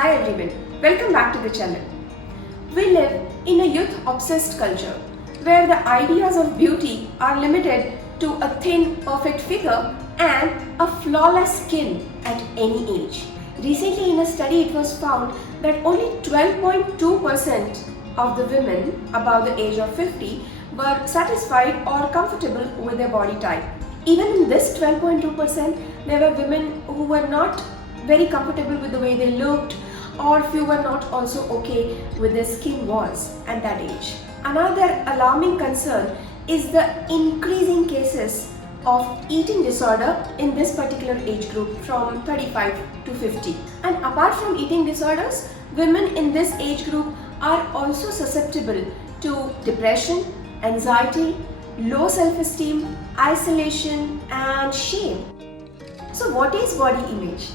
Hi everyone, welcome back to the channel. We live in a youth-obsessed culture where the ideas of beauty are limited to a thin, perfect figure and a flawless skin at any age. Recently in a study it was found that only 12.2% of the women above the age of 50 were satisfied or comfortable with their body type. Even in this 12.2%, there were women who were not very comfortable with the way they looked, or few were not also okay with their skin was at that age. Another alarming concern is the increasing cases of eating disorder in this particular age group from 35 to 50. And apart from eating disorders, women in this age group are also susceptible to depression, anxiety, low self-esteem, isolation and shame. So what is body image?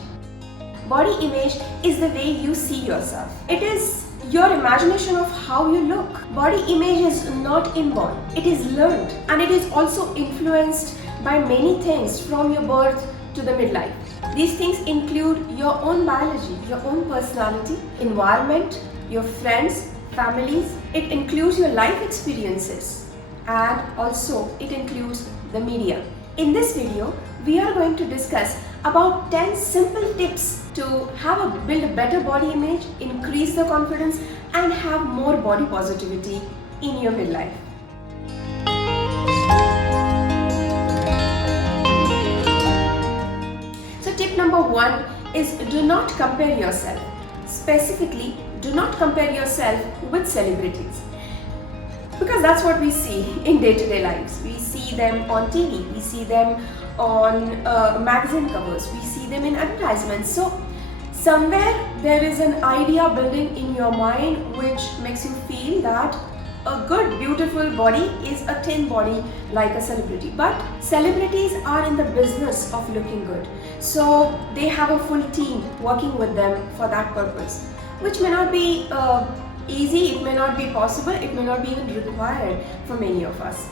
Body image is the way you see yourself. It is your imagination of how you look. Body image is not inborn, it is learned, and it is also influenced by many things from your birth to the midlife. These things include your own biology, your own personality, environment, your friends, families. It includes your life experiences, and also it includes the media. In this video, we are going to discuss about 10 simple tips to build a better body image, increase the confidence and have more body positivity in your midlife. So tip number 1 is do not compare yourself. Specifically, do not compare yourself with celebrities. Because that's what we see in day-to-day lives. We see them on TV, we see them on magazine covers, we see them in advertisements. So somewhere there is an idea building in your mind which makes you feel that a good, beautiful body is a thin body like a celebrity. But celebrities are in the business of looking good. So they have a full team working with them for that purpose, which may not be easy, it may not be possible, it may not be even required for many of us.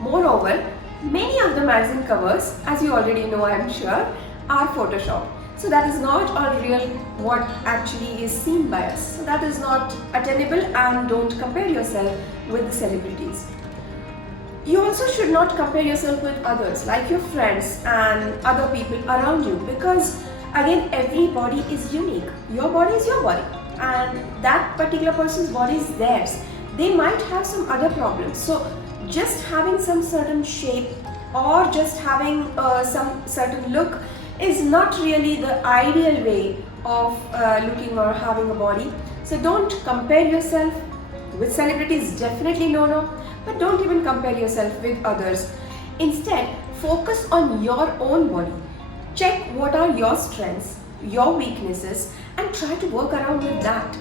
Moreover, many of the magazine covers, as you already know I am sure, are photoshopped. So that is not all real what actually is seen by us. So that is not attainable, and don't compare yourself with the celebrities. You also should not compare yourself with others, like your friends and other people around you, because again every body is unique. Your body is your body, and that particular person's body is theirs. They might have some other problems. So just having some certain shape or just having some certain look is not really the ideal way of looking or having a body. So don't compare yourself with celebrities, definitely no, but don't even compare yourself with others. Instead, focus on your own body. Check what are your strengths, your weaknesses, and try to work around with that.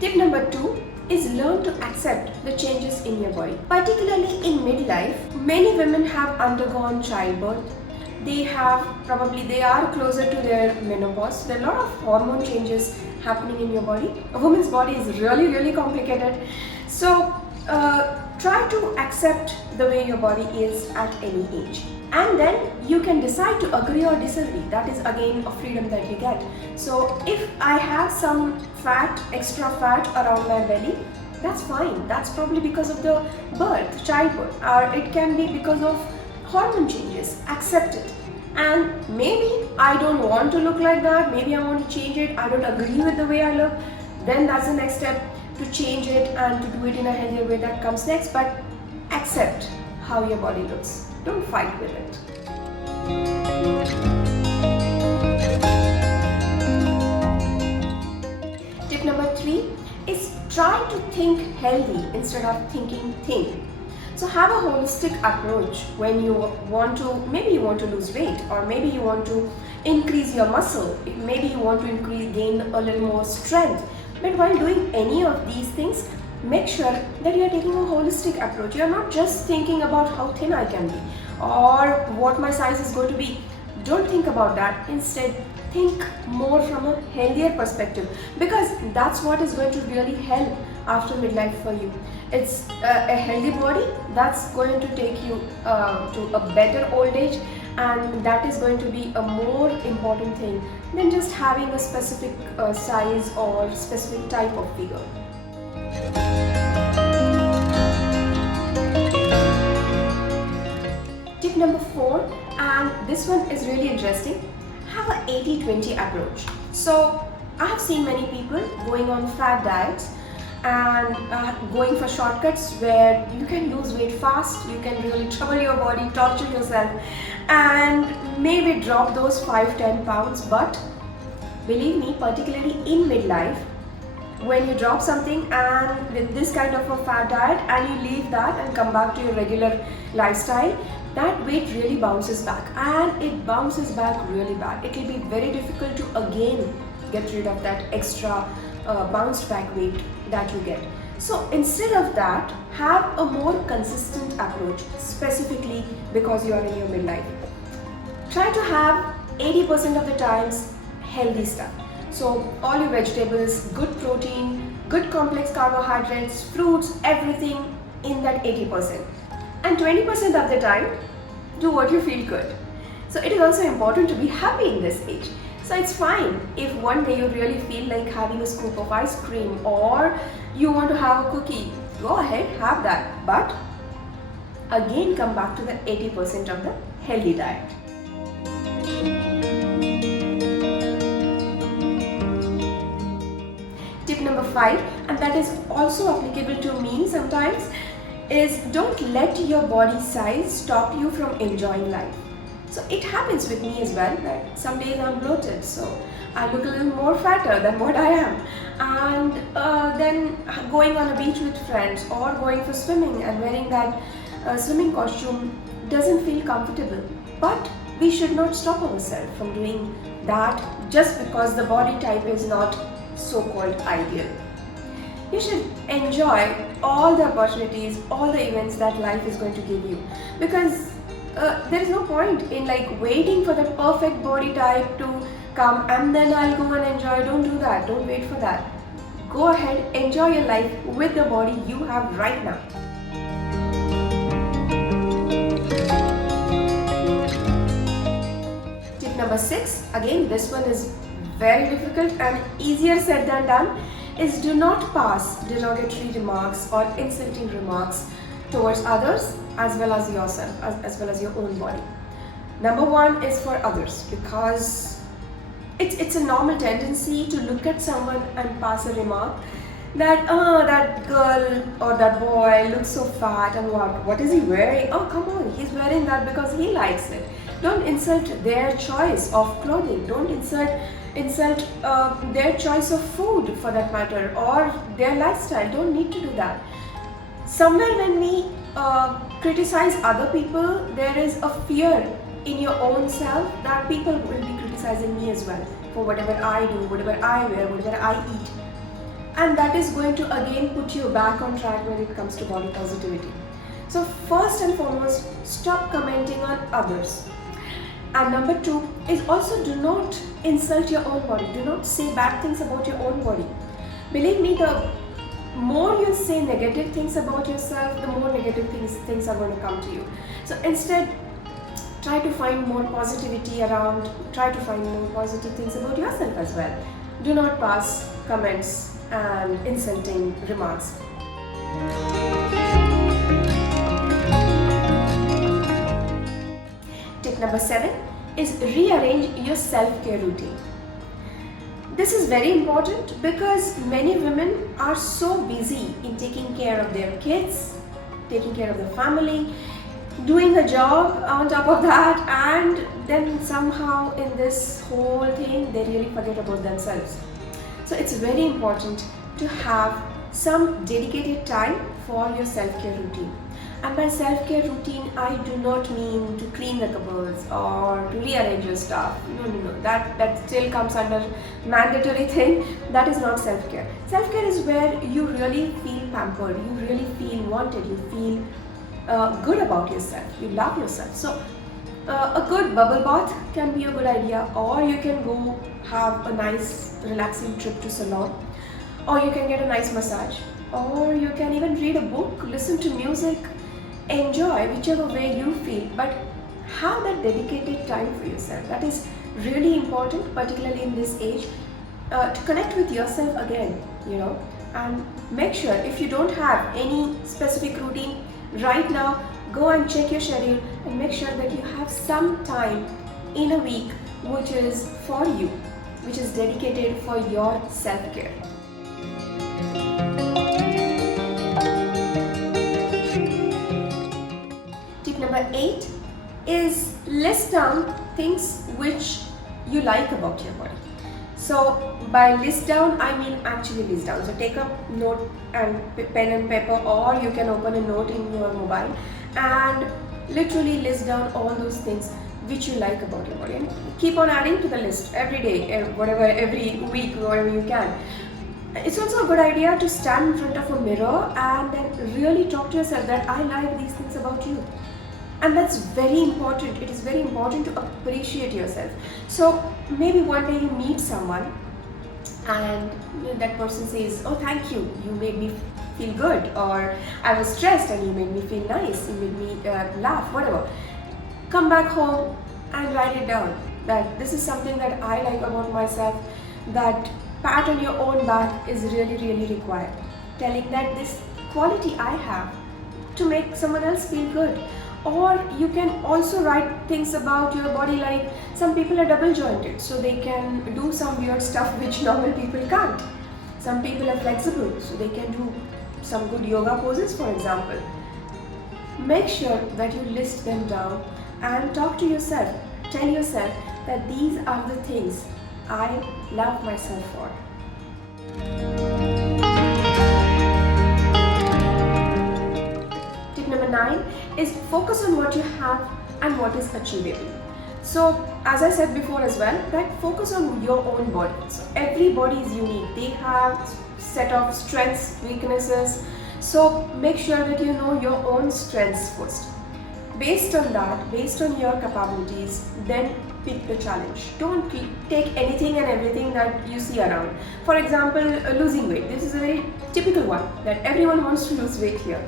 Tip number 2 is learn to accept the changes in your body. Particularly in midlife, many women have undergone childbirth. They are closer to their menopause. There are a lot of hormone changes happening in your body. A woman's body is really complicated. So try to accept the way your body is at any age. And then you can decide to agree or disagree. That is again a freedom that you get. So if I have some fat, extra fat around my belly, that's fine. That's probably because of the childbirth, or it can be because of hormone changes. Accept it. And maybe I don't want to look like that, maybe I want to change it, I don't agree with the way I look, then that's the next step, to change it and to do it in a healthier way. That comes next. But accept how your body looks. Don't fight with it. Tip number 3 is try to think healthy instead of thinking thin. So have a holistic approach when you want to, maybe you want to lose weight, or maybe you want to increase your muscle, maybe you want to gain a little more strength. But while doing any of these things, make sure that you are taking a holistic approach. You are not just thinking about how thin I can be or what my size is going to be. Don't think about that. Instead, think more from a healthier perspective, because that's what is going to really help after midlife for you. It's a healthy body that's going to take you to a better old age, and that is going to be a more important thing than just having a specific size or specific type of figure. Tip number 4, and this one is really interesting, have a 80-20 approach. So I have seen many people going on fad diets and going for shortcuts where you can lose weight fast, you can really trouble your body, torture yourself, and maybe drop those 5-10 pounds. But believe me, particularly in midlife, when you drop something and with this kind of a fad diet and you leave that and come back to your regular lifestyle, that weight really bounces back, and it bounces back really bad. It will be very difficult to again get rid of that extra bounced back weight that you get. So instead of that, have a more consistent approach, specifically because you are in your midlife. Try to have 80% of the times healthy stuff. So all your vegetables, good protein, good complex carbohydrates, fruits, everything in that 80%. And 20% of the time, do what you feel good. So it is also important to be happy in this age. So it's fine if one day you really feel like having a scoop of ice cream or you want to have a cookie, go ahead, have that. But again, come back to the 80% of the healthy diet. Tip number 5, and that is also applicable to me sometimes, is don't let your body size stop you from enjoying life. So it happens with me as well that some days I'm bloated, so I look a little more fatter than what I am, and then going on a beach with friends or going for swimming and wearing that swimming costume doesn't feel comfortable. But we should not stop ourselves from doing that just because the body type is not so-called ideal. You should enjoy all the opportunities, all the events that life is going to give you, because there is no point in like waiting for the perfect body type to come and then I'll go and enjoy. Don't do that. Don't wait for that. Go ahead, enjoy your life with the body you have right now. Tip number 6, again this one is very difficult and easier said than done, is do not pass derogatory remarks or insulting remarks towards others as well as yourself, as well as your own body. Number 1 is for others, because it's a normal tendency to look at someone and pass a remark that that girl or that boy looks so fat, and what is he wearing? Oh come on, he's wearing that because he likes it. Don't insult their choice of clothing. Don't insult their choice of food for that matter, or their lifestyle. Don't need to do that. Somewhere when we criticize other people, there is a fear in your own self that people will be criticizing me as well for whatever I do, whatever I wear, whatever I eat. And that is going to again put you back on track when it comes to body positivity. So first and foremost, stop commenting on others. And number 2 is also do not insult your own body. Do not say bad things about your own body. Believe me, the more you say negative things about yourself, the more negative things are going to come to you. So instead, try to find more positivity around, try to find more positive things about yourself as well. Do not pass comments and insulting remarks. Tip number 7 is rearrange your self-care routine. This is very important because many women are so busy in taking care of their kids, taking care of the family, doing a job on top of that, and then somehow in this whole thing they really forget about themselves. So it's very important to have some dedicated time for your self-care routine. And by self-care routine, I do not mean to clean the cupboards or to rearrange your stuff. No. That still comes under mandatory thing. That is not self-care. Self-care is where you really feel pampered, you really feel wanted, you feel good about yourself, you love yourself. So a good bubble bath can be a good idea, or you can go have a nice relaxing trip to salon, or you can get a nice massage, or you can even read a book, listen to music, enjoy whichever way you feel, but have that dedicated time for yourself. That is really important, particularly in this age, to connect with yourself again, and make sure, if you don't have any specific routine right now, go and check your schedule and make sure that you have some time in a week which is for you, which is dedicated for your self-care. Tip number 8 is list down things which you like about your body. So by list down, I mean actually list down. So take a note and pen and paper, or you can open a note in your mobile and literally list down all those things which you like about your body, and keep on adding to the list every day, every week, whatever you can. It's also a good idea to stand in front of a mirror and then really talk to yourself that I like these things about you. And that's very important. It is very important to appreciate yourself. So maybe one day you meet someone and that person says, oh, thank you, you made me feel good, or I was stressed and you made me feel nice, you made me laugh, whatever. Come back home and write it down, that this is something that I like about myself. That pat on your own back is really, really required. Telling that this quality I have to make someone else feel good. Or you can also write things about your body, like some people are double jointed, so they can do some weird stuff which normal people can't. Some people are flexible, so they can do some good yoga poses, for example. Make sure that you list them down and talk to yourself. Tell yourself that these are the things I love myself for. Tip number 9 is focus on what you have and what is achievable. So as I said before as well, that focus on your own body. So every body is unique. They have set of strengths, weaknesses. So make sure that you know your own strengths first. Based on that, based on your capabilities, then pick the challenge. Don't take anything and everything that you see around. For example, losing weight. This is a very typical one that everyone wants to lose weight here.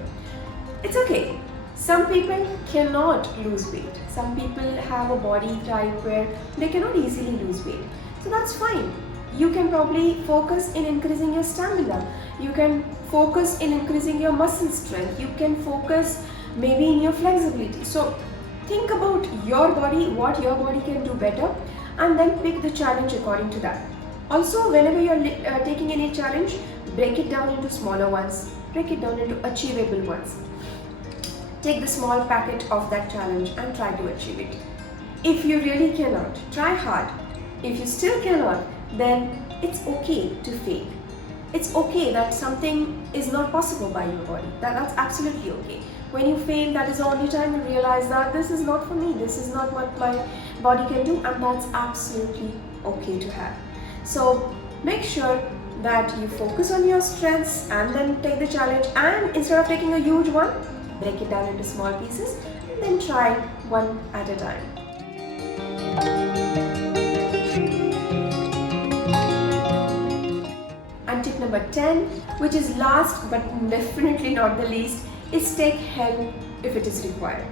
It's okay. Some people cannot lose weight. Some people have a body type where they cannot easily lose weight. So that's fine. You can probably focus in increasing your stamina. You can focus in increasing your muscle strength. You can focus maybe in your flexibility. So think about your body, what your body can do better, and then pick the challenge according to that. Also, whenever you're taking any challenge, break it down into smaller ones. Break it down into achievable ones. Take the small packet of that challenge and try to achieve it. If you really cannot, try hard. If you still cannot, then it's okay to fail. It's okay that something is not possible by your body. That's absolutely okay. When you fail, that is the only time you realize that this is not for me, this is not what my body can do, and that's absolutely okay to have. So make sure that you focus on your strengths and then take the challenge, and instead of taking a huge one, break it down into small pieces and then try one at a time. And tip number 10, which is last but definitely not the least, is take help if it is required.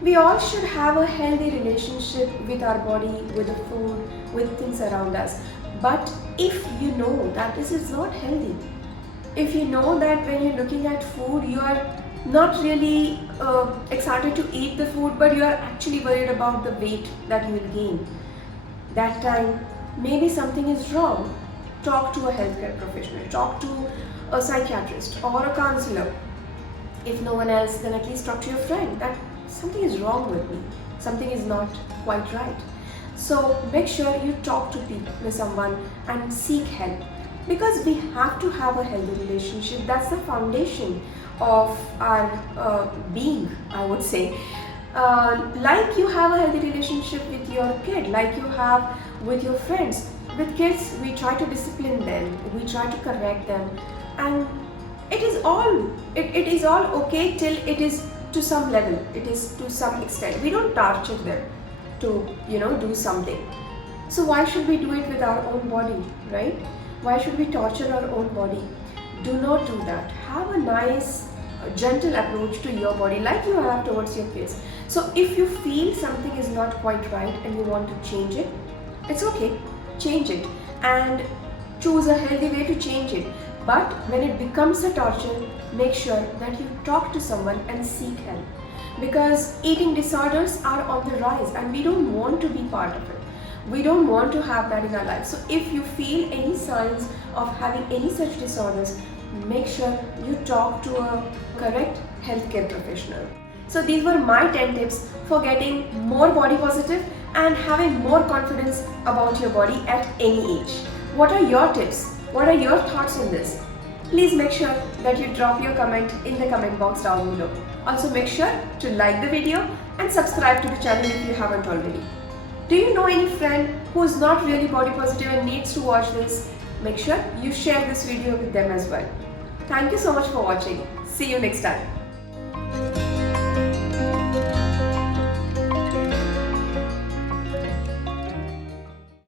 We all should have a healthy relationship with our body, with the food, with things around us. But if you know that this is not healthy, if you know that when you're looking at food, you are not really excited to eat the food, but you are actually worried about the weight that you will gain, that time maybe something is wrong. Talk to a healthcare professional, talk to a psychiatrist or a counselor. If no one else, then at least talk to your friend that something is wrong with me, something is not quite right. So make sure you talk to people, with someone, and seek help, because we have to have a healthy relationship. That's the foundation of our being, I would say. Like you have a healthy relationship with your kid, like you have with your friends. With kids, we try to discipline them, we try to correct them, and it is all okay till it is to some level, it is to some extent. We don't torture them to do something. So why should we do it with our own body, right? Why should we torture our own body? Do not do that. Have a nice gentle approach to your body like you have towards your kids. So if you feel something is not quite right and you want to change it, it's okay, change it and choose a healthy way to change it. But when it becomes a torture, make sure that you talk to someone and seek help, because eating disorders are on the rise and we don't want to be part of it. We don't want to have that in our life. So if you feel any signs of having any such disorders, make sure you talk to a correct healthcare professional. So these were my 10 tips for getting more body positive and having more confidence about your body at any age. What are your tips? What are your thoughts on this? Please make sure that you drop your comment in the comment box down below. Also make sure to like the video and subscribe to the channel if you haven't already. Do you know any friend who is not really body positive and needs to watch this? Make sure you share this video with them as well. Thank you so much for watching. See you next time.